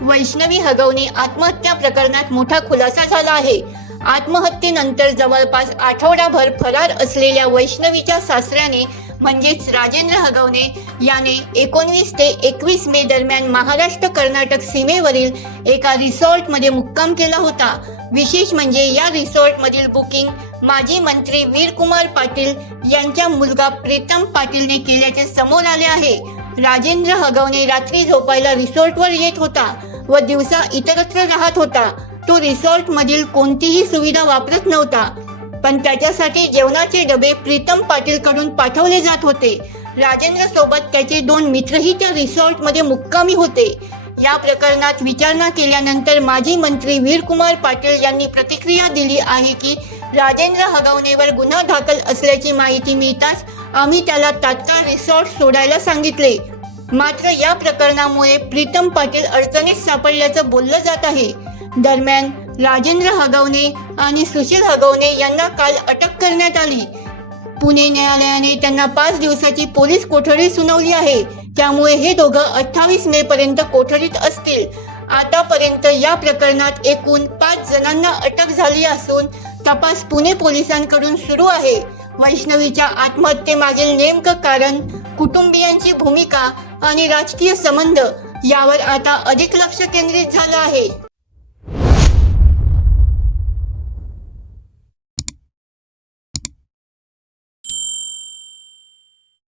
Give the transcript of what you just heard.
वैष्णवी हगवणे आत्महत्या प्रकरणात मोठा खुलासा झाला आहे. आत्महत्येनंतर जवळपास आठवडाभर फरार असलेल्या वैष्णवीच्या सासऱ्याने म्हणजेच राजेंद्र हगवणे याने एकोणवीस ते एकवीस मे दरम्यान महाराष्ट्र कर्नाटक सीमेवरील एका रिसॉर्टमध्ये मुक्काम केला होता. विशेष म्हणजे या रिसॉर्टमधील बुकिंग माजी मंत्री वीरकुमार पाटील यांच्या मुलगा प्रीतम पाटीलने केल्याचे समोर आले आहे. राजेंद्र हगवणे रात्री झोपायला रिसॉर्टवर येत होता व दिवसा इतरत्र राहत होता. तो रिसॉर्ट मधील कोणतीही सुविधा वापरत नव्हता. पण त्याच्यासाठी जेवणाचे डबे प्रीतम पाटील कडून पाठवले जात होते. राजेंद्र सोबत त्याचे दोन मित्रही त्या रिसॉर्टमध्ये मुक्कामी होते. या प्रकरणात विचारणा केल्यानंतर माजी मंत्री वीरकुमार पाटील यांनी प्रतिक्रिया दिली आहे की राजेंद्र हगवणेवर गुन्हा दाखल असल्याची माहिती मिळताच आम्ही त्याला तात्काळ रिसॉर्ट सोडायला सांगितले. मात्र या प्रकरणामुळे प्रीतम पाटील अडचणीत सापडल्याचं बोललं जात आहे. दरम्यान राजेंद्र हगवणे आणि सुशील हगवणे यांना काल अटक करण्यात आली. पुणे न्यायालयाने त्यांना पाच दिवसाची पोलीस कोठडी सुनावली आहे. त्यामुळे हे दोघं अठ्ठावीस मे पर्यंत कोठडीत असतील. आतापर्यंत या प्रकरणात एकूण पाच जणांना अटक झाली असून तपास पुणे पोलिसांकडून सुरू आहे. वैष्णवीच्या आत्महत्येमागील नेमकं कारण कुटुंबियांची भूमिका आणि राजकीय संबंध यावर आता अधिक लक्ष केंद्रित झालं आहे.